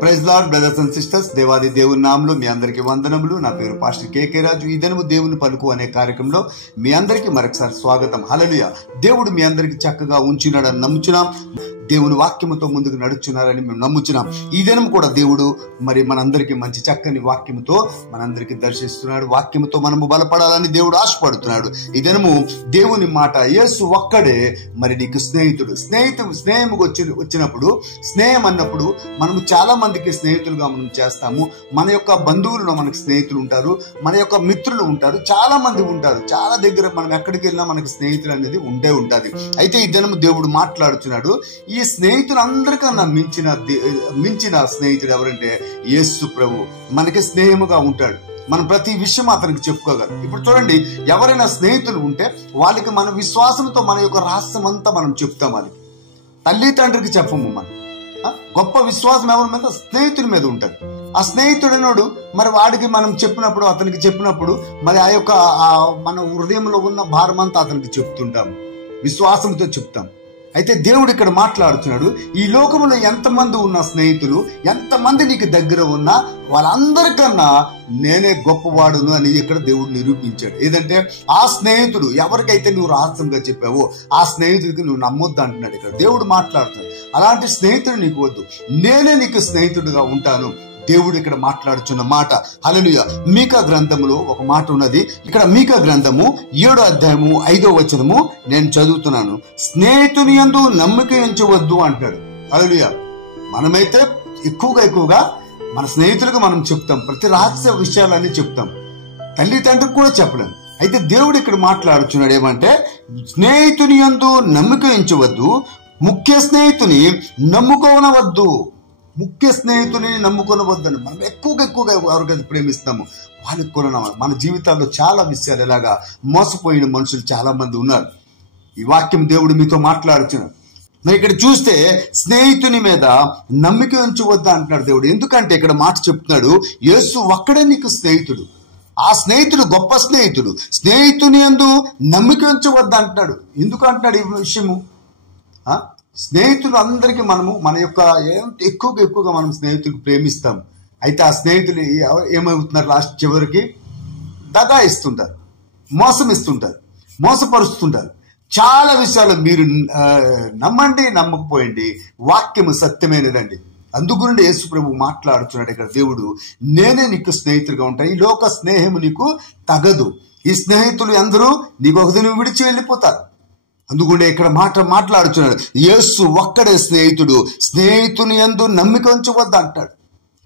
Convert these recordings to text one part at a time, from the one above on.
Praise lord brothers and sisters, దేవాది దేవుని నామములో మీ అందరికీ వందనములు. నా పేరు పాస్టర్ కేకే రాజు. ఈ దినము దేవుని పలుకు అనే కార్యక్రమంలో మీ అందరికీ మరొకసారి స్వాగతం. హల్లెలూయా. దేవుడు మీ అందరికీ చక్కగా ఉంచున్నాడని నమ్ముచున్నాం. దేవుని వాక్యముతో ముందుకు నడుచున్నారని మేము నమ్ముచున్నాం. ఈ దినం కూడా దేవుడు మరి మనందరికీ మంచి చక్కని వాక్యముతో మనందరికీ దర్శిస్తున్నాడు. వాక్యముతో మనము బలపడాలని దేవుడు ఆశపడుతున్నాడు. ఈ దినము దేవుని మాట, యేసు ఒక్కడే మరి నీకు స్నేహితుడు. స్నేహం వచ్చినప్పుడు, స్నేహం అన్నప్పుడు మనము చాలా మందికి స్నేహితులుగా మనం చేస్తాము. మన యొక్క బంధువులలో మనకు స్నేహితులు ఉంటారు, మన యొక్క మిత్రులు ఉంటారు, చాలా మంది ఉంటారు. చాలా దగ్గర మనం ఎక్కడికి వెళ్ళినా మనకు స్నేహితులు అనేది ఉంటే ఉంటుంది. అయితే ఈ దినము దేవుడు మాట్లాడుతున్నాడు. ఈ స్నేహితులందరికన్నా మించిన స్నేహితుడు ఎవరంటే యేసు ప్రభు. మనకి స్నేహముగా ఉంటాడు. మనం ప్రతి విషయం అతనికి చెప్పుకోగలం. ఇప్పుడు చూడండి, ఎవరైనా స్నేహితులు ఉంటే వాళ్ళకి మన విశ్వాసంతో మన యొక్క రహస్యం అంతా మనం చెప్తాం. వాళ్ళకి తల్లి తండ్రికి చెప్పము. మనం గొప్ప విశ్వాసం ఎవరి మీద? స్నేహితుడి మీద ఉంటుంది. ఆ స్నేహితుడినోడు మరి వాడికి మనం చెప్పినప్పుడు, అతనికి చెప్పినప్పుడు మరి ఆ యొక్క మన హృదయంలో ఉన్న భారం అంతా అతనికి చెప్తుంటాం, విశ్వాసంతో చెప్తాం. అయితే దేవుడు ఇక్కడ మాట్లాడుతున్నాడు. ఈ లోకంలో ఎంతమంది ఉన్న స్నేహితులు, ఎంతమంది నీకు దగ్గర ఉన్నా వాళ్ళందరికన్నా నేనే గొప్పవాడును అని ఇక్కడ దేవుడు నిరూపించాడు. ఏదంటే ఆ స్నేహితుడు ఎవరికైతే నువ్వు రహస్యంగా చెప్పావో ఆ స్నేహితుడికి నువ్వు నమ్మొద్దు అంటున్నాడు ఇక్కడ దేవుడు మాట్లాడుతున్నాడు. అలాంటి స్నేహితుడు నీకు వద్దు, నేనే నీకు స్నేహితుడిగా ఉంటాను. దేవుడు ఇక్కడ మాట్లాడుచున్న మాట. హల్లెలూయా. మీకా గ్రంథములో ఒక మాట ఉన్నది. ఇక్కడ మీకా గ్రంథము 7వ అధ్యాయము 5వ వచనము నేను చదువుతున్నాను. స్నేహితుని యందు నమ్మిక ఉంచవద్దు అంటాడు. హల్లెలూయా. మనమైతే ఎక్కువగా మన స్నేహితులకు మనం చెప్తాం, ప్రతి రహస్య విషయాలన్నీ చెప్తాం, తల్లి తండ్రికి కూడా చెప్పలేం. అయితే దేవుడు ఇక్కడ మాట్లాడుచున్నాడు ఏమంటే, స్నేహితుని యందు నమ్మిక ఉంచవద్దు, ముఖ్య స్నేహితుని నమ్ముకోనవద్దు. ముఖ్య స్నేహితుని నమ్ముకొనవద్దని మనం ఎక్కువగా ఎవరికైతే ప్రేమిస్తాము వాళ్ళకి కూడా మన జీవితాల్లో చాలా విషయాలు ఎలాగా మోసపోయిన మనుషులు చాలా మంది ఉన్నారు. ఈ వాక్యం దేవుడు మీతో మాట్లాడుచున్నాడు. మరి ఇక్కడ చూస్తే స్నేహితుని మీద నమ్మిక ఉంచవద్దు అంటున్నాడు దేవుడు. ఎందుకంటే ఇక్కడ మాట చెప్తున్నాడు, యేసు ఒక్కడే నీకు స్నేహితుడు. ఆ స్నేహితుడు గొప్ప స్నేహితుడు. స్నేహితుని యందు నమ్మిక ఉంచవద్దు అంటున్నాడు. ఎందుకు అంటున్నాడు ఈ విషయము? స్నేహితులు అందరికీ మనము మన యొక్క ఎక్కువగా మనం స్నేహితులకు ప్రేమిస్తాం. అయితే ఆ స్నేహితులు ఏమవుతున్నారు? లాస్ట్ చివరికి దగా ఇస్తుంటారు, మోసం ఇస్తుంటారు, మోసపరుస్తుంటారు. చాలా విషయాలు మీరు నమ్మండి, నమ్మకపోయింది, వాక్యము సత్యమైనదండి. అందుగురించి యేసు ప్రభు మాట్లాడుతున్నాడు ఇక్కడ దేవుడు, నేనే నీకు స్నేహితుడిగా ఉంటాను. ఈ లోక స్నేహము నీకు తగదు. ఈ స్నేహితులు అందరూ నీకు ఒక దినం విడిచి వెళ్ళిపోతారు. అందుకుంటే ఇక్కడ మాట్లాడుతున్నాడు, యేసు ఒక్కడే స్నేహితుడు, స్నేహితుని యందు నమ్మిక ఉంచవద్దు అంటాడు.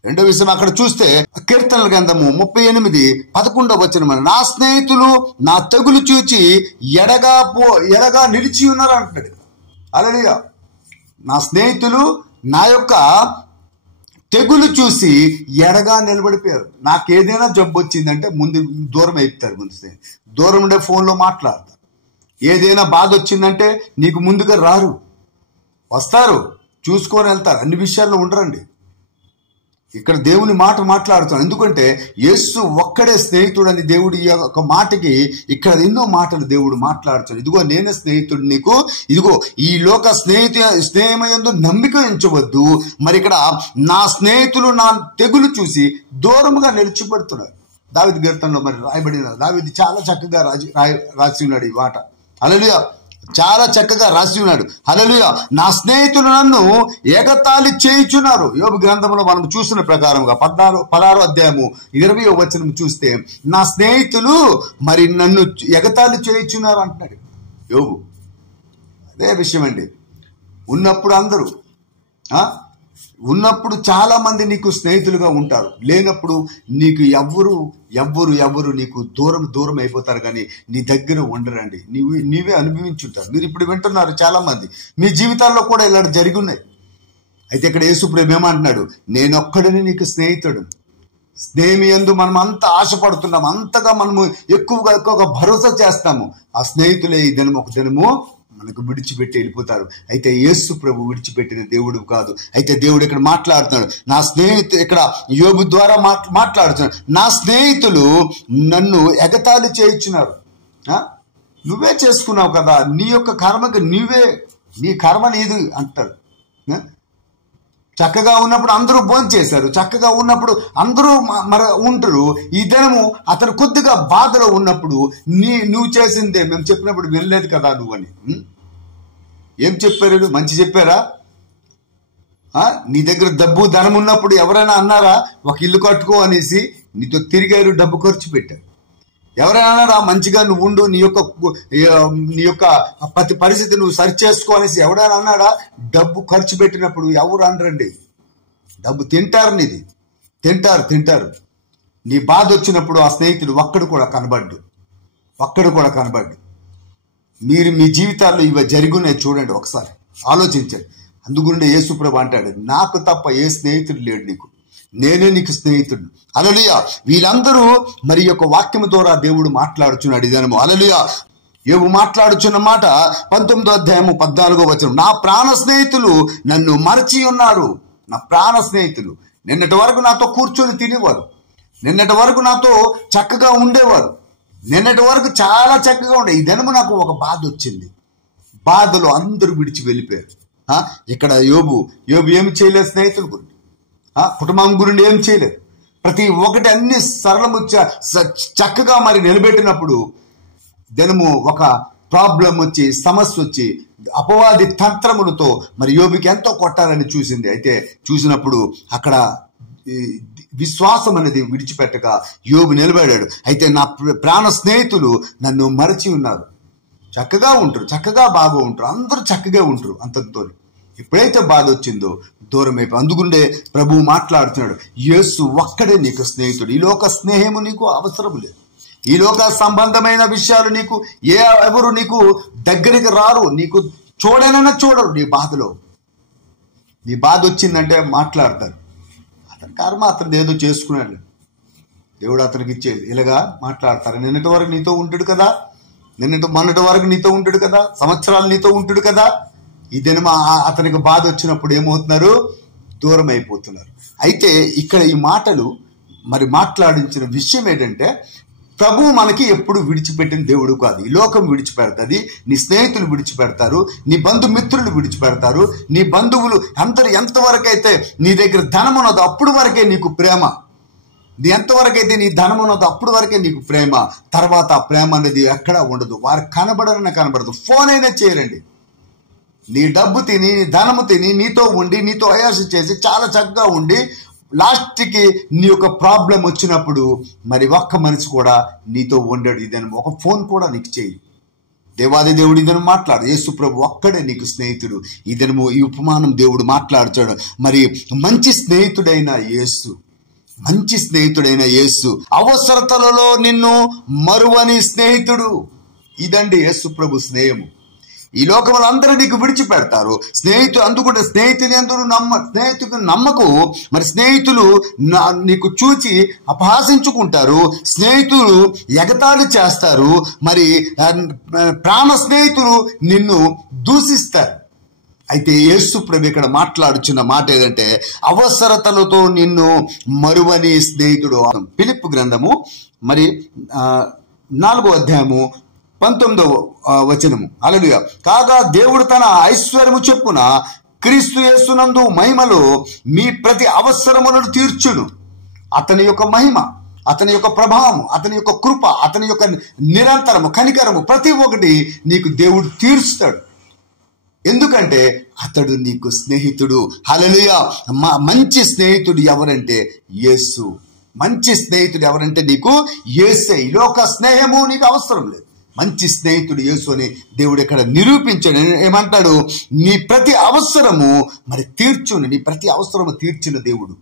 రెండో విషయం అక్కడ చూస్తే కీర్తనల గ్రంథము 38:11 వచనం, నా స్నేహితులు నా తెగులు చూచి ఎడగా నిలిచి ఉన్నారు అంటాడు. హల్లెలూయా. నా స్నేహితులు నా యొక్క తెగులు చూసి ఎడగా నిలబడిపోయారు. నాకేదైనా జబ్బు వచ్చిందంటే ముందు దూరం అయిపోతారు. ముందు దూరం ఉండే ఫోన్లో మాట్లాడతారు. ఏదైనా బాధ వచ్చిందంటే నీకు ముందుగా రారు, వస్తారు, చూసుకొని వెళ్తారు. అన్ని విషయాల్లో ఉండరండి. ఇక్కడ దేవుని మాట మాట్లాడుతాడు. ఎందుకంటే యేసు ఒక్కడే స్నేహితుడు అని దేవుడు ఈ యొక్క మాటకి ఇక్కడ ఎన్నో మాటలు దేవుడు మాట్లాడుతాడు. ఇదిగో నేనే స్నేహితుడు నీకు, ఇదిగో ఈ లోక స్నేహమయందు నమ్మిక ఉంచవద్దు. మరి ఇక్కడ నా స్నేహితులు నా తెగులు చూసి దూరముగా నిలిచిపడుతున్నారు. దావీదు కీర్తనలో మరి రాయబడిన దావీదు చాలా చక్కగా రాసి ఉన్నాడు ఈ మాట. హల్లెలూయా. చాలా చక్కగా రాసి ఉన్నాడు. హల్లెలూయా. నా స్నేహితులు నన్ను ఎగతాళి చేయుచున్నారు. యోబు గ్రంథంలో మనం చూసిన ప్రకారంగా 16వ అధ్యాయము 20వ వచనం చూస్తే నా స్నేహితులు మరి నన్ను ఎగతాళి చేయుచున్నారు అంటున్నాడు యోబు. అదే విషయం అండి. ఉన్నప్పుడు అందరూ ఉన్నప్పుడు చాలా మంది నీకు స్నేహితులుగా ఉంటారు, లేనప్పుడు నీకు ఎవ్వరు నీకు దూరం అయిపోతారు, కానీ నీ దగ్గర ఉండరండి. నీవే అనుభవించుంటారు. మీరు ఇప్పుడు వింటున్నారు, చాలా మంది మీ జీవితాల్లో కూడా ఇలా జరిగి ఉన్నాయి. అయితే ఇక్కడ యేసు ప్రభు ఏమంటున్నాడు, నేనొక్కడిని నీకు స్నేహితుడు. స్నేహం యందు మనం అంత ఆశపడుతున్నాం, అంతగా మనము ఎక్కువగా భరోసా చేస్తాము. ఆ స్నేహితులే ఈ దినము ఒక దినము మనకు విడిచిపెట్టి వెళ్ళిపోతారు. అయితే యేసు ప్రభు విడిచిపెట్టిన దేవుడు కాదు. అయితే దేవుడు ఇక్కడ మాట్లాడుతున్నాడు, నా స్నేహితులు, ఇక్కడ యోబు ద్వారా మాట్లాడుతున్నాడు, నా స్నేహితులు నన్ను ఎగతాళి చేయించున్నారు. నువ్వే చేసుకున్నావు కదా, నీ యొక్క కర్మకి నీ కర్మ నీది అంటారు. చక్కగా ఉన్నప్పుడు అందరూ భోంచేశారు, చక్కగా ఉన్నప్పుడు అందరూ ఉంటారు. ఈ దినము అతను కొద్దిగా బాధలో ఉన్నప్పుడు నువ్వు చేసిందే మేము చెప్పినప్పుడు వినలేదు కదా నువ్వని. ఏం చెప్పారు? మంచి చెప్పారా? నీ దగ్గర డబ్బు ధనం ఉన్నప్పుడు ఎవరైనా అన్నారా ఒక ఇల్లు కట్టుకో అనేసి? నీతో తిరిగారు, డబ్బు ఖర్చు పెట్టారు. ఎవరైనా అన్నారా మంచిగా నువ్వు ఉండు, నీ యొక్క ప్రతి పరిస్థితి నువ్వు సరి చేసుకో అనేసి ఎవరైనా అన్నాడా? డబ్బు ఖర్చు పెట్టినప్పుడు ఎవరు అనరండి. డబ్బు తింటారు, నీది తింటారు. నీ బాధ వచ్చినప్పుడు ఆ స్నేహితుడు ఒక్కడు కూడా కనబడ్డు. మీరు మీ జీవితాల్లో ఇవి జరుగున్నాయి చూడండి, ఒకసారి ఆలోచించండి. అందుగుండే యేసుప్రభు అంటాడు, నాకు తప్ప ఏ స్నేహితుడు లేడు నీకు, నేనే నీకు స్నేహితుడు. హల్లెలూయా. వీళ్ళందరూ మరి యొక్క వాక్యము ద్వారా దేవుడు మాట్లాడుచున్నాడు. ఇదనము హల్లెలూయా. యోబు మాట్లాడుచున్న మాట 19వ అధ్యాయము 14వ వచనం. నా ప్రాణ స్నేహితులు నన్ను మరచి ఉన్నారు. నా ప్రాణ స్నేహితులు నిన్నటి వరకు నాతో కూర్చొని తినేవారు, నిన్నటి వరకు నాతో చక్కగా ఉండేవారు, నిన్నటి వరకు చాలా చక్కగా ఉండే. ఈ దినము నాకు ఒక బాధ వచ్చింది. బాధలో అందరూ విడిచి వెళ్ళిపోయారు. ఇక్కడ యోబు ఏమి చేయలేదు, స్నేహితుల గురించి కుటుంబం గురించి ఏం చేయలేదు. ప్రతి ఒక్కటి అన్ని సరళము చక్కగా మరి నిలబెట్టినప్పుడు దినము ఒక ప్రాబ్లం వచ్చి, సమస్య వచ్చి, అపవాది తంత్రములతో మరి యోబుకి ఎంతో కొట్టాలని చూసింది. అయితే చూసినప్పుడు అక్కడ విశ్వాసం అనేది విడిచిపెట్టగా యోబు నిలబడాడు. అయితే నా ప్రాణ స్నేహితులు నన్ను మరచి ఉన్నారు. చక్కగా ఉంటారు, చక్కగా బాగా ఉంటారు, అందరూ చక్కగా ఉంటారు అంతతో. ఎప్పుడైతే బాధ వచ్చిందో దూరం అయిపోయి. అందుకుండే ప్రభువు మాట్లాడుతున్నాడు, యేసు ఒక్కడే నీకు స్నేహితుడు. ఈ లోక స్నేహము నీకు అవసరం లేదు. ఈ లోక సంబంధమైన విషయాలు నీకు ఎవరు నీకు దగ్గరికి రారు, నీకు చూడరు. నీ బాధలో నీ బాధ వచ్చిందంటే మాట్లాడతారు. అతని కర్మ, అతను ఏదో చేసుకున్నాడు, దేవుడు అతనికి ఇచ్చేది. ఇలాగా మాట్లాడతారు. నిన్నటి వరకు నీతో ఉంటాడు కదా, మొన్నటి వరకు నీతో ఉంటాడు కదా, సంవత్సరాలు నీతో ఉంటాడు కదా. ఈ దినం అతనికి బాధ వచ్చినప్పుడు ఏమవుతున్నారు? దూరం అయిపోతున్నారు. అయితే ఇక్కడ ఈ మాటలు మరి మాట్లాడించిన విషయం ఏంటంటే, ప్రభువు మనకి ఎప్పుడు విడిచిపెట్టిన దేవుడు కాదు. ఈ లోకం విడిచిపెడుతుంది, నీ స్నేహితులు విడిచిపెడతారు, నీ బంధుమిత్రులు విడిచిపెడతారు, నీ బంధువులు అందరు ఎంతవరకు అయితే నీ దగ్గర ధనం ఉన్నదో అప్పుడు వరకే నీకు ప్రేమ. ఎంతవరకైతే నీ ధనం ఉన్నదో అప్పుడు వరకే నీకు ప్రేమ. తర్వాత ఆ ప్రేమ అనేది ఎక్కడా ఉండదు. వారు కనబడదు. ఫోన్ అయినా చేయరండి. నీ డబ్బు తిని, నీ ధనము తిని, నీతో ఉండి, నీతో అయాస చేసి చాలా చక్కగా ఉండి, లాస్ట్కి నీ యొక్క ప్రాబ్లం వచ్చినప్పుడు మరి ఒక్క మనిషి కూడా నీతో ఉండడు. ఇదని ఒక ఫోన్ కూడా నీకు చేయి. దేవాది దేవుడు ఇదను మాట్లాడు. యేసు ప్రభు ఒక్కడే నీకు స్నేహితుడు. ఇదనము ఈ ఉపమానం దేవుడు మాట్లాడుతాడు. మరి మంచి స్నేహితుడైన యేసు అవసరతలలో నిన్ను మరువని స్నేహితుడు. ఇదండి యేసు ప్రభు స్నేహము. ఈ లోకంలో అందరూ నీకు విడిచిపెడతారు. అందుకుంటే స్నేహితుని నమ్మకు. మరి స్నేహితులు నీకు చూచి అపహాసించుకుంటారు, స్నేహితులు ఎగతాళి చేస్తారు, మరి ప్రాణ స్నేహితులు నిన్ను దూషిస్తారు. అయితే యేసు ప్రభు ఇక్కడ మాట్లాడుచున్న మాట ఏదంటే, అవసరతలతో నిన్ను మరువని స్నేహితుడు. ఫిలిప్పు గ్రంథము మరి 4వ అధ్యాయము 19వ వచనము. హల్లెలూయా. కాగా దేవుడు తన ఐశ్వర్యము చొప్పున క్రీస్తు యేసునందు మహిమలో మీ ప్రతి అవసరములను తీర్చును. అతని యొక్క మహిమ, అతని యొక్క ప్రభావము, అతని యొక్క కృప, అతని యొక్క నిరంతరము కనికరము ప్రతి ఒక్కటి నీకు దేవుడు తీర్చుతాడు. ఎందుకంటే అతడు నీకు స్నేహితుడు. హల్లెలూయా. మంచి స్నేహితుడు ఎవరంటే యేసు. మంచి స్నేహితుడు ఎవరంటే నీకు యేసే. ఈ లోక స్నేహము నీకు అవసరం లేదు. మంచి స్నేహితుడు యేసు అని దేవుడు ఇక్కడ నిరూపించాడు. ఏమంటాడు? నీ ప్రతి అవసరము మరి తీర్చును. నీ ప్రతి అవసరము తీర్చిన దేవుడు,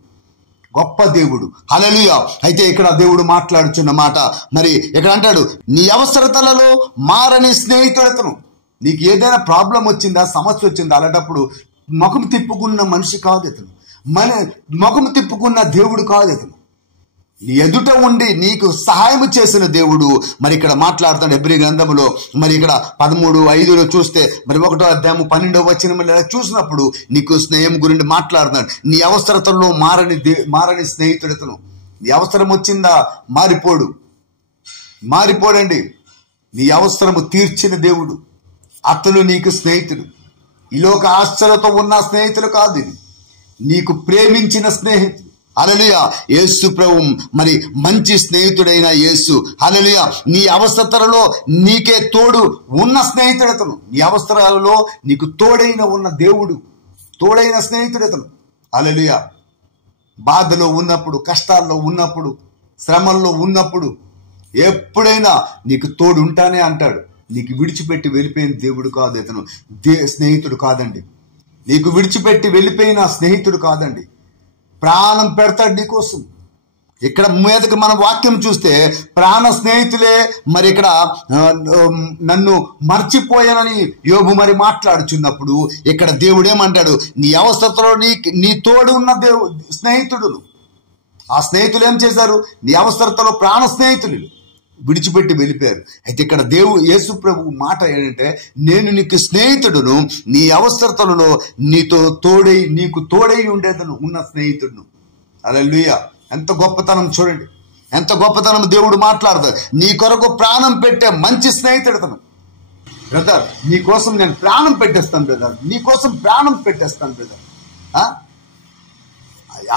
గొప్ప దేవుడు. హల్లెలూయా. అయితే ఇక్కడ దేవుడు మాట్లాడుచున్న మాట మరి ఇక్కడ అంటాడు, నీ అవసరతలలో మారని స్నేహితుడతను. నీకు ఏదైనా ప్రాబ్లం వచ్చిందా, సమస్య వచ్చిందా, అలాంటప్పుడు ముఖం తిప్పుకున్న మనిషి కాదు ఇతను. ముఖం తిప్పుకున్న దేవుడు కాదు ఇతను. నీ ఎదుట ఉండి నీకు సహాయం చేసిన దేవుడు. మరి ఇక్కడ మాట్లాడుతాడు హెబ్రీ గ్రంథములో. మరి ఇక్కడ 13:5 చూస్తే మరి 1వ అధ్యాయము 12వ వచనం చూసినప్పుడు నీకు స్నేహం గురించి మాట్లాడుతున్నాడు. నీ అవసరతల్లో మారని స్నేహితుడతను. నీ అవసరం వచ్చిందా, మారిపోడండి. నీ అవసరము తీర్చిన దేవుడు, అతను నీకు స్నేహితుడు. ఈ లోక ఆశ్చర్యతో ఉన్న స్నేహితులు కాదు ఇది. నీకు ప్రేమించిన స్నేహితుడు. హల్లెలూయా. యేసు ప్రభు మరి మంచి స్నేహితుడైన యేసు. హల్లెలూయా. నీ అవసరతలలో నీకే తోడు ఉన్న స్నేహితుడు అతను. నీ అవసరాలలో నీకు తోడైన ఉన్న దేవుడు, తోడైన స్నేహితుడు అతను. హల్లెలూయా. బాధలో ఉన్నప్పుడు, కష్టాల్లో ఉన్నప్పుడు, శ్రమల్లో ఉన్నప్పుడు ఎప్పుడైనా నీకు తోడు ఉంటానే అంటాడు. నీకు విడిచిపెట్టి వెళ్ళిపోయిన దేవుడు కాదు అతను, స్నేహితుడు కాదండి. నీకు విడిచిపెట్టి వెళ్ళిపోయిన స్నేహితుడు కాదండి. ప్రాణం పెడతాడు నీకోసం. ఇక్కడ మీదకి మన వాక్యం చూస్తే ప్రాణ స్నేహితులే మరి ఇక్కడ నన్ను మర్చిపోయానని యోబు మరి మాట్లాడుచున్నప్పుడు ఇక్కడ దేవుడు ఏమంటాడు, నీ అవసరతలో నీ తోడు ఉన్న స్నేహితుడు. ఆ స్నేహితులు ఏం చేశారు? నీ అవసరతలో ప్రాణ స్నేహితులు విడిచిపెట్టి వెళ్ళిపోయారు. అయితే ఇక్కడ యేసు ప్రభు మాట ఏంటంటే, నేను నీకు స్నేహితుడును, నీ అవసరతలలో నీకు తోడై ఉండేదను ఉన్న స్నేహితుడును. హల్లెలూయా. ఎంత గొప్పతనం చూడండి, ఎంత గొప్పతనం దేవుడు మాట్లాడతాడు. నీ కొరకు ప్రాణం పెట్టే మంచి స్నేహితుడు అతను. బ్రదర్, నీ కోసం నేను ప్రాణం పెట్టేస్తాను బ్రదర్, నీ కోసం ప్రాణం పెట్టేస్తాను బ్రదర్.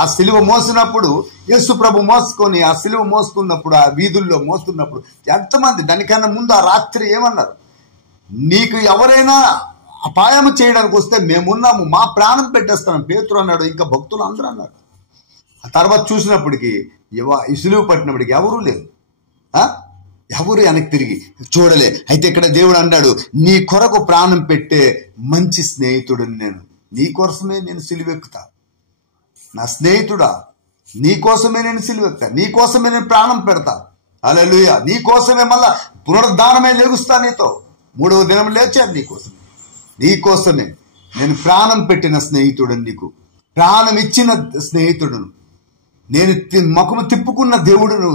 ఆ సిలువ మోసినప్పుడు యేసు ప్రభు మోసుకొని ఆ సిలువ మోసుకున్నప్పుడు, ఆ వీధుల్లో మోస్తున్నప్పుడు ఎంతమంది, దానికన్నా ముందు ఆ రాత్రి ఏమన్నారు, నీకు ఎవరైనా అపాయం చేయడానికి వస్తే మేమున్నాము, మా ప్రాణం పెట్టేస్తాను పేతురు అన్నాడు. ఇంకా భక్తులు అందరూ అన్నారు. ఆ తర్వాత చూసినప్పటికీ ఈ సిలువ పట్టినప్పటికి ఎవరూ లేదు, ఎవరు వెనక్కి తిరిగి చూడలే. అయితే ఇక్కడ దేవుడు అన్నాడు, నీ కొరకు ప్రాణం పెట్టే మంచి స్నేహితుడిని నేను, నీ కోసమే నేను సిలువెక్కుతా. నా స్నేహితుడా, నీ కోసమే నేను సిలువెత్తా, నీ కోసమే నేను ప్రాణం పెడతా. హల్లెలూయా. నీ కోసమే మళ్ళా పునరుద్ధానమే లేగుస్తా, నీతో 3వ దినం లేచాను నీకోసమే. నీకోసమే నేను ప్రాణం పెట్టిన స్నేహితుడు, నీకు ప్రాణం ఇచ్చిన స్నేహితుడును. నేను మకుము తిప్పుకున్న దేవుడును,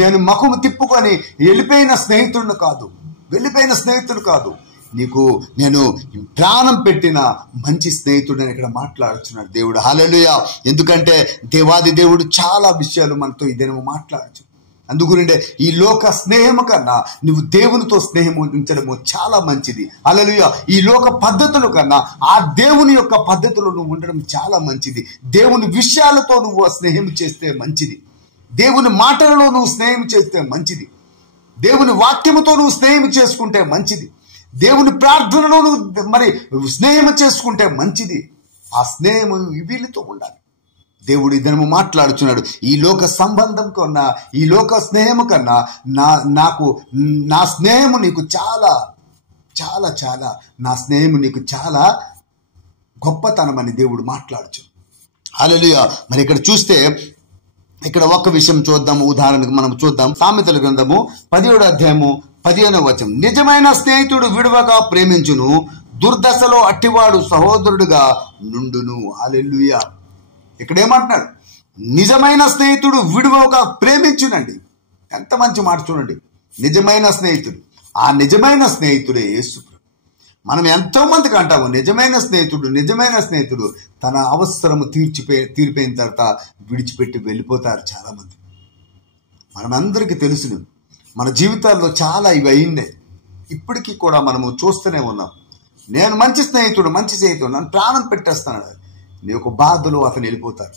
నేను మకుము తిప్పుకొని వెళ్ళిపోయిన స్నేహితుడును కాదు, వెళ్ళిపోయిన స్నేహితుడు కాదు, నీకు నేను ప్రాణం పెట్టిన మంచి స్నేహితుడని ఇక్కడ మాట్లాడుచున్నాడు దేవుడు. హల్లెలూయా. ఎందుకంటే దేవాది దేవుడు చాలా విషయాలు మనతో ఇదేమో మాట్లాడచ్చు. అందుగురిండే ఈ లోక స్నేహము కన్నా నువ్వు దేవునితో స్నేహం ఉంచడము చాలా మంచిది. హల్లెలూయా. ఈ లోక పద్ధతుల కన్నా ఆ దేవుని యొక్క పద్ధతిలో నువ్వు ఉండడం చాలా మంచిది. దేవుని విషయాలతో నువ్వు స్నేహం చేస్తే మంచిది. దేవుని మాటలలో నువ్వు స్నేహం చేస్తే మంచిది. దేవుని వాక్యముతో నువ్వు స్నేహం చేసుకుంటే మంచిది. దేవుని ప్రార్థనలో నువ్వు మరి స్నేహం చేసుకుంటే మంచిది. ఆ స్నేహము వీళ్ళతో ఉండాలి. దేవుడు ఇద్దరు మాట్లాడుచున్నాడు, ఈ లోక సంబంధం కన్నా, ఈ లోక స్నేహము కన్నా నా స్నేహము నీకు చాలా చాలా చాలా, నా స్నేహము నీకు చాలా గొప్పతనం అని దేవుడు మాట్లాడుచు. హల్లెలూయా. మరి ఇక్కడ చూస్తే ఇక్కడ ఒక్క విషయం చూద్దాము. ఉదాహరణకు మనం చూద్దాం. సామెతల గ్రంథము 17వ అధ్యాయము 15వ వచనం, నిజమైన స్నేహితుడు విడువగా ప్రేమించును, దుర్దశలో అట్టివాడు సహోదరుడుగా నుండును. హల్లెలూయా. ఇక్కడ ఏమంటున్నాడు? నిజమైన స్నేహితుడు విడువగా ప్రేమించునండి. ఎంత మంచి మాట చూడండి. నిజమైన స్నేహితుడు, ఆ నిజమైన స్నేహితుడే యేసు. మనం ఎంతో మందికి అంటాము నిజమైన స్నేహితుడు తన అవసరము తీరిపోయిన తర్వాత విడిచిపెట్టి వెళ్ళిపోతారు చాలా మంది. మనమందరికీ తెలుసును, మన జీవితాల్లో చాలా ఇవి అయిందే. ఇప్పటికీ కూడా మనము చూస్తూనే ఉన్నాం. నేను మంచి స్నేహితుడు నన్ను ప్రాణం పెట్టేస్తాడు. నీ యొక్క బాధలో అతను వెళ్ళిపోతారు,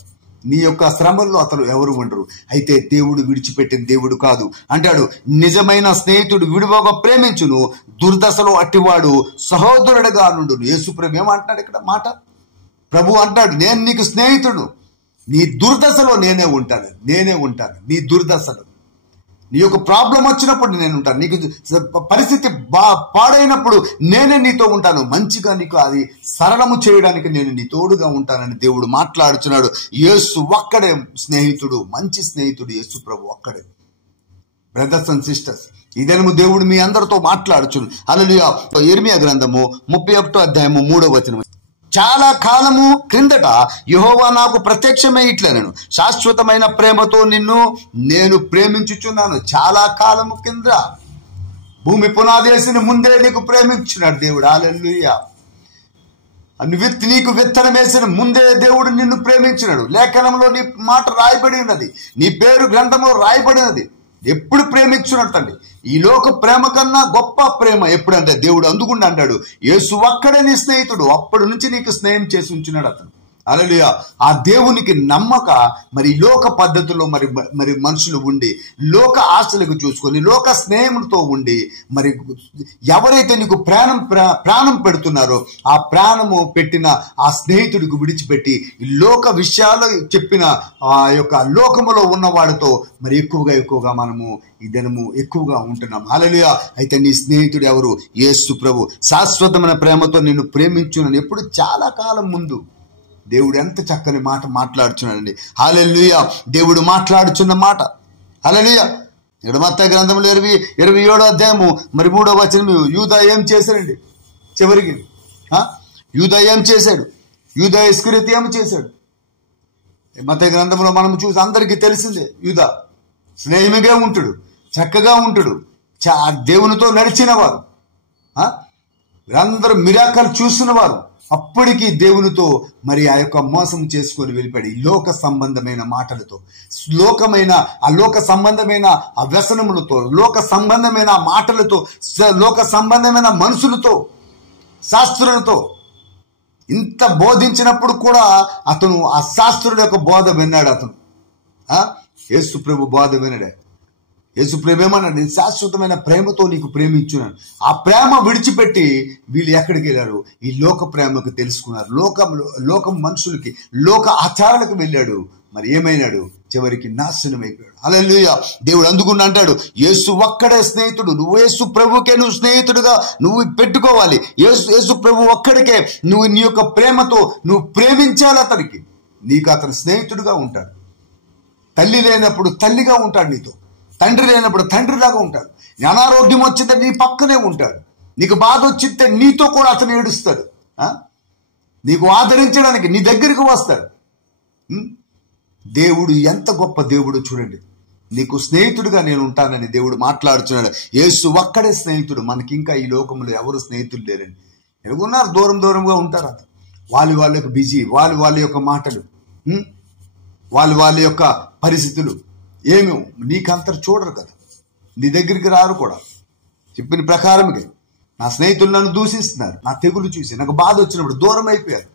నీ యొక్క శ్రమల్లో అతను ఎవరు ఉండరు. అయితే దేవుడు విడిచిపెట్టిన దేవుడు కాదు. అంటాడు, నిజమైన స్నేహితుడు విడువగా ప్రేమించును, దుర్దశలో అట్టివాడు సహోదరుడుగా నుండును. యేసు ప్రభు ఏమంటున్నాడు ఇక్కడ మాట? ప్రభు అంటాడు, నేను నీకు స్నేహితుడు, నీ దుర్దశలో నేనే ఉంటాను. నీ దుర్దశలో, నీ యొక్క ప్రాబ్లం వచ్చినప్పుడు నేను ఉంటాను, నీకు పరిస్థితి పాడైనప్పుడు నేనే నీతో ఉంటాను, మంచిగా నీకు అది సరళము చేయడానికి నేను నీ తోడుగా ఉంటానని దేవుడు మాట్లాడుచున్నాడు. యేసు ఒక్కడే స్నేహితుడు, మంచి స్నేహితుడు యేసు ప్రభు ఒక్కడే. బ్రదర్స్ అండ్ సిస్టర్స్, ఇదేమో దేవుడు మీ అందరితో మాట్లాడుచున్నాడు. హల్లెలూయా. యిర్మీయా గ్రంథము 31వ అధ్యాయము 3వ వచనం, చాలా కాలము క్రిందట యెహోవా నాకు ప్రత్యక్షమై ఇట్లనెను, శాశ్వతమైన ప్రేమతో నిన్ను నేను ప్రేమించుచున్నాను. చాలా కాలము కింద, భూమి పునాది వేసిన ముందే నీకు ప్రేమించున్నాడు దేవుడు. హల్లెలూయా. నీకు విత్తనం వేసిన ముందే దేవుడు నిన్ను ప్రేమించినాడు. లేఖనంలో నీ మాట రాయబడి ఉన్నది, నీ పేరు గ్రంథంలో రాయబడినది. ఎప్పుడు ప్రేమించున్నాడు తండ్రి. ఈ లోక ప్రేమ కన్నా గొప్ప ప్రేమ ఎప్పుడంటే దేవుడు అందుకుండా అంటాడు, యేసు ఒక్కడే నీ స్నేహితుడు. అప్పటి నుంచి నీకు స్నేహం చేసి ఉంచున్నాడు అతను. హల్లెలూయా. ఆ దేవునికి నమ్మక మరి లోక పద్ధతుల్లో మరి మనుషులు ఉండి లోక ఆశలకు చూసుకొని లోక స్నేహంతో ఉండి మరి ఎవరైతే నీకు ప్రాణం పెడుతున్నారో ఆ ప్రాణము పెట్టిన ఆ స్నేహితుడికి విడిచిపెట్టి లోక విషయాలు చెప్పిన ఆ యొక్క లోకములో ఉన్న వాడితో మరి ఎక్కువగా మనము ఈ దినము ఎక్కువగా ఉంటున్నాం. హల్లెలూయా. అయితే నీ స్నేహితుడు ఎవరు? యేసు ప్రభు. శాశ్వతమైన ప్రేమతో నిన్ను ప్రేమించునని ఎప్పుడు చాలా కాలం ముందు దేవుడు ఎంత చక్కని మాట మాట్లాడుచున్నాడండి. హల్లెలూయా. దేవుడు మాట్లాడుచున్న మాట. హల్లెలూయా. ఇక్కడ మత్తయి గ్రంథంలో 27వ అధ్యాయము మరి 3వ వచనం, యూదా ఏం చేశాడండి చివరికి? యూదా ఏం చేశాడు? యూదా ఇస్కరియోతు ఏం చేశాడు? మత్తయి గ్రంథంలో మనం చూసి అందరికీ తెలిసిందే. యూదా స్నేహంగా ఉంటాడు, చక్కగా ఉంటాడు, దేవునితో నడిచిన వారు, అందరూ మిరాకలు చూసిన వారు. అప్పటికి దేవునితో మరి ఆ యొక్క మోసం చేసుకొని వెళ్ళిపడి లోక సంబంధమైన మాటలతో, లోక సంబంధమైన ఆ వ్యసనములతో, లోక సంబంధమైన మాటలతో, లోక సంబంధమైన మనుషులతో, శాస్త్రులతో ఇంత బోధించినప్పుడు కూడా అతను ఆ శాస్త్రుల యొక్క బోధ విన్నాడు. అతను యేసు ప్రభు బోధ వినడే. యేసు ప్రభు ఏమన్నాడు? శాశ్వతమైన ప్రేమతో నీకు ప్రేమించున్నాను. ఆ ప్రేమ విడిచిపెట్టి వీళ్ళు ఎక్కడికి వెళ్ళారు? ఈ లోక ప్రేమకు తెలుసుకున్నారు. లోకం మనుషులకి, లోక ఆచారాలకు వెళ్ళాడు. మరి ఏమైనాడు? చివరికి నాశనం అయిపోయాడు. హల్లెలూయా. దేవుడు అందుకుని అంటాడు, యేసు ఒక్కడే స్నేహితుడు. నువ్వు యేసు ప్రభుకే నువ్వు స్నేహితుడుగా నువ్వు పెట్టుకోవాలి. యేసు ప్రభు ఒక్కడికే నువ్వు నీ యొక్క ప్రేమతో నువ్వు ప్రేమించాలి. అతనికి నీకు అతను స్నేహితుడుగా ఉంటాడు. తల్లి లేనప్పుడు తల్లిగా ఉంటాడు నీతో, తండ్రి లేనప్పుడు తండ్రిలాగా ఉంటాడు. అనారోగ్యం వచ్చింటే నీ పక్కనే ఉంటాడు. నీకు బాధ వచ్చితే నీతో కూడా అతను ఏడుస్తాడు. నీకు ఆదరించడానికి నీ దగ్గరికి వస్తాడు. దేవుడు ఎంత గొప్ప దేవుడు చూడండి. నీకు స్నేహితుడిగా నేను ఉంటానని దేవుడు మాట్లాడుతున్నాడు. యేసు ఒక్కడే స్నేహితుడు. మనకి ఇంకా ఈ లోకంలో ఎవరు స్నేహితులు లేరండి. ఎరుగున్నారు, దూరంగా ఉంటారు. వాళ్ళకి బిజీ, వాళ్ళ యొక్క మాటలు, వాళ్ళ యొక్క పరిస్థితులు ఏమి నీకంతరు చూడరు కదా, నీ దగ్గరికి రారు కూడా. చెప్పిన ప్రకారమే నా స్నేహితులు నన్ను దూషిస్తున్నారు. నా తెగులు చూసి నాకు బాధ వచ్చినప్పుడు దూరం అయిపోయారు,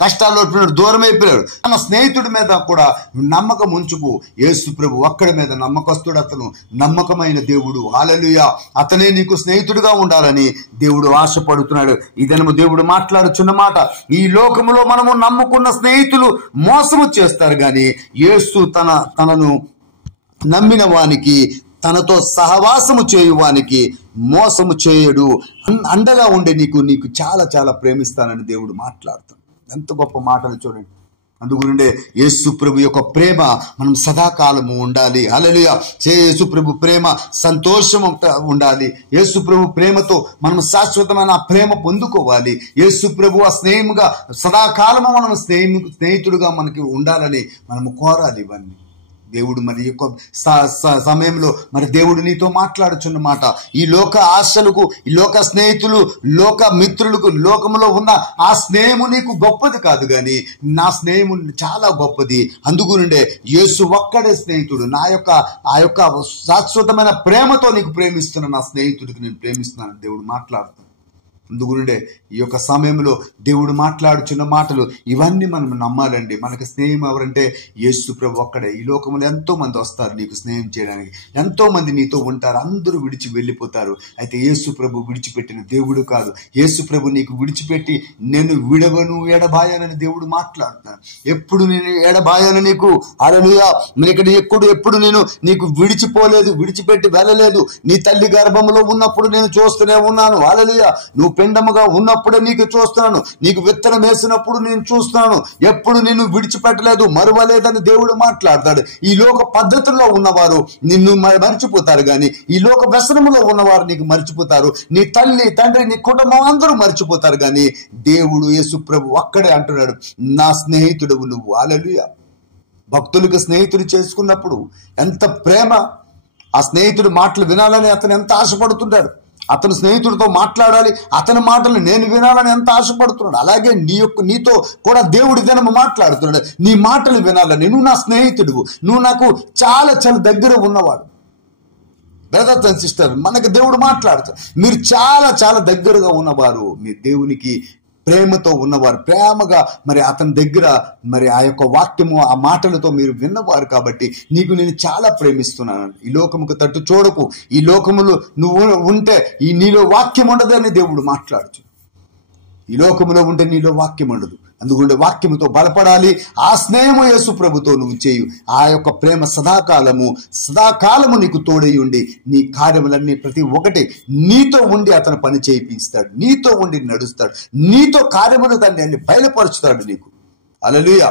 కష్టాల్లో వచ్చినప్పుడు దూరం అయిపోయాడు. తన స్నేహితుడి మీద కూడా నమ్మకం ఉంచుకు. యేసు ప్రభు ఒక్కడి మీద నమ్మకస్తుడు. అతను నమ్మకమైన దేవుడు. హల్లెలూయా. అతనే నీకు స్నేహితుడిగా ఉండాలని దేవుడు ఆశపడుతున్నాడు. ఇదనము దేవుడు మాట్లాడుచున్న మాట. ఈ లోకములో మనము నమ్ముకున్న స్నేహితులు మోసము చేస్తారు గాని యేసు తనను నమ్మిన వానికి, తనతో సహవాసము చేయువానికి మోసము చేయడు. అండగా ఉండే నీకు చాలా చాలా ప్రేమిస్తానని దేవుడు మాట్లాడుతాడు. ఎంత గొప్ప మాటలు చూడండి. అందుగురిండే యేసు ప్రభు యొక్క ప్రేమ మనం సదాకాలము ఉండాలి. హల్లెలూయా. యేసు ప్రభు ప్రేమ సంతోషం ఉండాలి. యేసు ప్రభు ప్రేమతో మనం శాశ్వతమైన ప్రేమ పొందుకోవాలి. యేసు ప్రభు ఆ స్నేహముగా సదాకాలము మనం స్నేహితుడుగా మనకి ఉండాలని మనము కోరాలి. ఇవన్నీ దేవుడు మరి యొక్క సమయంలో మరి దేవుడు నీతో మాట్లాడుచున్న మాట. ఈ లోక ఆశలకు, ఈ లోక స్నేహితులు, లోక మిత్రులకు, లోకంలో ఉన్న ఆ స్నేహము నీకు గొప్పది కాదు కానీ నా స్నేహము చాలా గొప్పది. అందుగునుండే యేసు ఒక్కడే స్నేహితుడు. ఆ యొక్క శాశ్వతమైన ప్రేమతో నీకు ప్రేమిస్తున్న నా స్నేహితుడికి నేను ప్రేమిస్తున్నాను దేవుడు మాట్లాడుతున్నాను. అందుగునుండే ఈ యొక్క సమయంలో దేవుడు మాట్లాడుచున్న మాటలు ఇవన్నీ మనం నమ్మాలండి. మనకి స్నేహం ఎవరంటే యేసు ప్రభు ఒక్కడే. ఈ లోకంలో ఎంతో మంది వస్తారు నీకు స్నేహం చేయడానికి, ఎంతో మంది నీతో ఉంటారు, అందరూ విడిచి వెళ్ళిపోతారు. అయితే యేసు ప్రభు విడిచిపెట్టిన దేవుడు కాదు. యేసు ప్రభు నీకు విడిచిపెట్టి నేను విడవను ఎడబాయనని దేవుడు మాట్లాడుతున్నాను. ఎప్పుడు నేను ఎడబాయను నీకు. హల్లెలూయా. ఎప్పుడు నేను నీకు విడిచిపోలేదు, విడిచిపెట్టి వెళ్ళలేదు. నీ తల్లి గర్భంలో ఉన్నప్పుడు నేను చూస్తూనే ఉన్నాను. హల్లెలూయా. నువ్వు పిండముగా ఉన్నప్పుడే నీకు చూస్తున్నాను, నీకు విత్తనం వేసినప్పుడు నేను చూస్తున్నాను. ఎప్పుడు నిన్ను విడిచిపెట్టలేదు, మరువలేదని దేవుడు మాట్లాడతాడు. ఈ లోక పద్ధతుల్లో ఉన్నవారు నిన్ను మర్చిపోతారు కానీ ఈ లోక వ్యసనములో ఉన్నవారు నీకు మర్చిపోతారు. నీ తల్లి తండ్రి నీ కుటుంబం అందరూ మర్చిపోతారు కానీ దేవుడు యేసు ప్రభు ఒక్కడే అంటున్నాడు, నా స్నేహితుడు నువ్వు. హల్లెలూయా. భక్తులకు స్నేహితుడు చేసుకున్నప్పుడు ఎంత ప్రేమ. ఆ స్నేహితుడు మాటలు వినాలని అతను ఎంత ఆశపడుతుంటాడు. అతను స్నేహితుడితో మాట్లాడాలి, అతని మాటలు నేను వినాలని ఎంత ఆశపడుతున్నాడు. అలాగే నీతో కూడా దేవుడి దినము మాట్లాడుతున్నాడు. నీ మాటలు వినాలని. నువ్వు నా స్నేహితుడు, నువ్వు నాకు చాలా చాలా దగ్గర ఉన్నవాడు. బ్రదర్స్ అండ్ సిస్టర్, మనకు దేవుడు మాట్లాడుతాడు. మీరు చాలా చాలా దగ్గరగా ఉన్నవారు. మీ దేవునికి ప్రేమతో ఉన్నవారు, ప్రేమగా మరి అతని దగ్గర మరి ఆ యొక్క వాక్యము ఆ మాటలతో మీరు విన్నవారు కాబట్టి నీకు నేను చాలా ప్రేమిస్తున్నాను. ఈ లోకముకు తట్టు చూడకు, ఈ లోకములో నువ్వు ఉంటే ఈ నీలో వాక్యం ఉండదని దేవుడు మాట్లాడుచు. ఈ లోకములో ఉంటే నీలో వాక్యం ఉండదు. అందుకుంటే వాక్యముతో బలపడాలి. ఆ స్నేహము యేసు ప్రభుతో నువ్వు చేయు. ఆ యొక్క ప్రేమ సదాకాలము నీకు తోడై ఉండి నీ కార్యములన్నీ ప్రతి ఒక్కటి నీతో ఉండి అతను పని చేయిస్తాడు, నీతో ఉండి నడుస్తాడు, నీతో కార్యములు దాన్ని అన్ని బయలుపరుచుతాడు నీకు. హల్లెలూయా.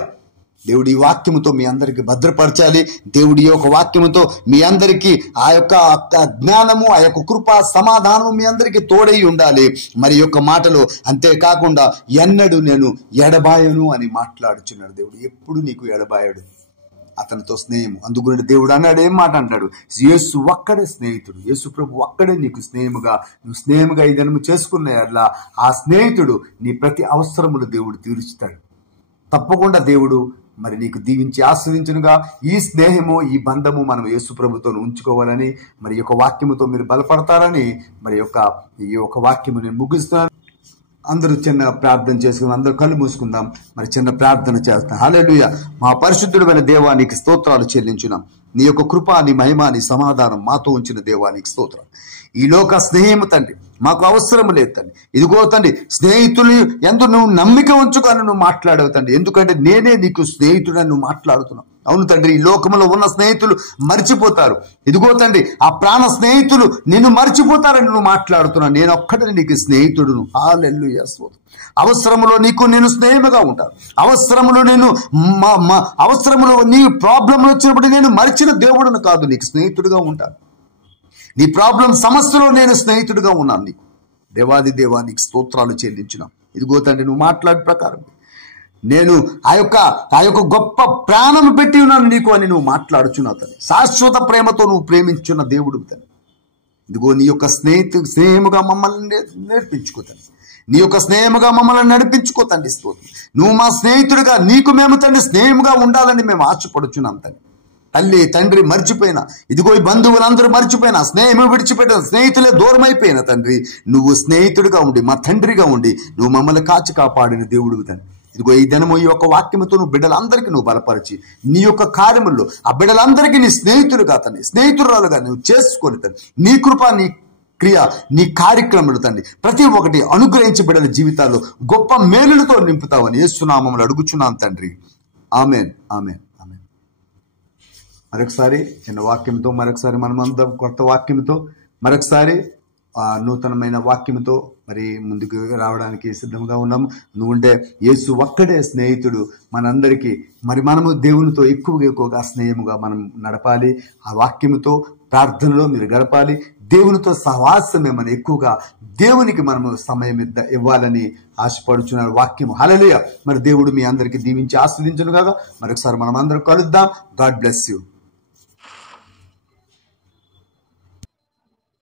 దేవుడి వాక్యముతో మీ అందరికి భద్రపరచాలి. దేవుడి యొక్క వాక్యముతో మీ అందరికీ ఆ యొక్క జ్ఞానము, ఆ యొక్క కృప, సమాధానము మీ అందరికీ తోడై ఉండాలి. మరి యొక్క మాటలు అంతేకాకుండా ఎన్నడూ నేను ఎడబాయను అని మాట్లాడుచున్నాడు దేవుడు. ఎప్పుడు నీకు ఎడబాయడు, అతనితో స్నేహము. అందుగురించి దేవుడు అన్నాడు, ఏం మాట అంటాడు, యేసు ఒక్కడే స్నేహితుడు. యేసు ప్రభు ఒక్కడే నీకు నువ్వు స్నేహముగా ఈ దినము చేసుకున్న అలా ఆ స్నేహితుడు నీ ప్రతి అవసరములు దేవుడు తీరుస్తాడు. తప్పకుండా దేవుడు మరి నీకు దీవించి ఆస్వాదించునుగా. ఈ స్నేహము, ఈ బంధము మనం యేసు ప్రభుతో ఉంచుకోవాలని, మరి యొక్క వాక్యముతో మీరు బలపడతారని మరి ఈ యొక్క వాక్యము నేను ముగిస్తున్నాను. అందరూ చిన్న ప్రార్థన చేసుకుందాం. అందరూ కళ్ళు మూసుకుందాం. మరి చిన్న ప్రార్థన చేస్తాం. హల్లెలూయా. మా పరిశుద్ధుడైన దేవా నీకు స్తోత్రాలు చెల్లించున్నాం. నీ యొక్క కృప, నీ మహిమ, నీ సమాధానం మాతో ఉంచిన దేవా నీకు స్తోత్రం. ఈ లోక స్నేహము తండ్రి మాకు అవసరం లేదు తండ్రి. ఇదిగో తండ్రి, స్నేహితులు ఎందు నువ్వు నమ్మిక ఉంచుకొని నువ్వు మాట్లాడవు తండ్రి. ఎందుకంటే నేనే నీకు స్నేహితుడని నువ్వు మాట్లాడుతున్నావు. అవును తండ్రి, ఈ లోకంలో ఉన్న స్నేహితులు మర్చిపోతారు. ఇదిగో తండ్రి, ఆ ప్రాణ స్నేహితులు నిన్ను మర్చిపోతారని నువ్వు మాట్లాడుతున్నావు. నేను ఒక్కడిని నీకు స్నేహితుడును. హల్లెలూయా. అవసరములో నేను స్నేహముగా ఉంటాను. అవసరములో నీ ప్రాబ్లంలు వచ్చినప్పుడు నేను మరిచిన దేవుడును కాదు, నీకు స్నేహితుడిగా ఉంటాను. నీ ప్రాబ్లం సమస్యలో నేను స్నేహితుడిగా ఉన్నాను నీకు. దేవాది దేవా నీకు స్తోత్రాలు చెల్లించున్నాం. ఇదిగో తండ్రి, నువ్వు మాట్లాడే ప్రకారం నేను ఆ యొక్క గొప్ప ప్రాణం పెట్టి ఉన్నాను నీకు అని నువ్వు మాట్లాడుచున్నావు తండ్రి. శాశ్వత ప్రేమతో నువ్వు ప్రేమించున్న దేవుడు తండ్రి. ఇదిగో నీ యొక్క స్నేహముగా మమ్మల్ని నేర్పించుకో తండ్రి. నీ యొక్క స్నేహముగా మమ్మల్ని నడిపించుకో తండ్రి. స్తోత్రం. నువ్వు మా స్నేహితుడిగా, నీకు మేము తండ్రి స్నేహముగా ఉండాలని మేము ఆశపడుచున్నాం తండ్రి. తల్లి తండ్రి మర్చిపోయినా, ఇదిగో ఈ బంధువులందరూ మర్చిపోయినా, స్నేహము విడిచిపెట్టిన, స్నేహితులే దూరం అయిపోయినా తండ్రి, నువ్వు స్నేహితుడిగా ఉండి మా తండ్రిగా ఉండి నువ్వు మమ్మల్ని కాచి కాపాడిన దేవుడు తండ్రి. ఇదిగో ఈ దినము ఈ యొక్క వాక్యముతో నువ్వు బిడ్డలందరికీ నువ్వు బలపరిచి నీ యొక్క కార్యముల్లో ఆ బిడ్డలందరికీ నీ స్నేహితులుగా తండ్రి, స్నేహితురాలుగా నువ్వు చేసుకొని తండ్రి, నీ కృప, నీ క్రియ, నీ కార్యక్రమాలు తండ్రి ప్రతి ఒక్కటి అనుగ్రహించి బిడ్డల జీవితాల్లో గొప్ప మేలులతో నింపుతావని యేసు నామములో అడుగుచున్నాం తండ్రి. Amen, amen, amen. మరొకసారి చిన్న వాక్యంతో, మరొకసారి మనమందరం కొత్త వాక్యంతో, మరొకసారి నూతనమైన వాక్యంతో మరి ముందుకు రావడానికి సిద్ధంగా ఉన్నాము. నువ్వుంటే యేసు ఒక్కడే స్నేహితుడు మనందరికీ. మరి మనము దేవునితో ఎక్కువగా స్నేహముగా మనం నడపాలి. ఆ వాక్యముతో ప్రార్థనలో మీరు గడపాలి. దేవునితో సహవాసమే మనం ఎక్కువగా దేవునికి మనము సమయం ఇవ్వాలని ఆశపడుచున్నారు వాక్యము. హల్లెలూయా. మరి దేవుడు మీ అందరికీ దీవించి ఆస్వాదించును కాగా. మరొకసారి మనం అందరం కలుద్దాం. God bless you.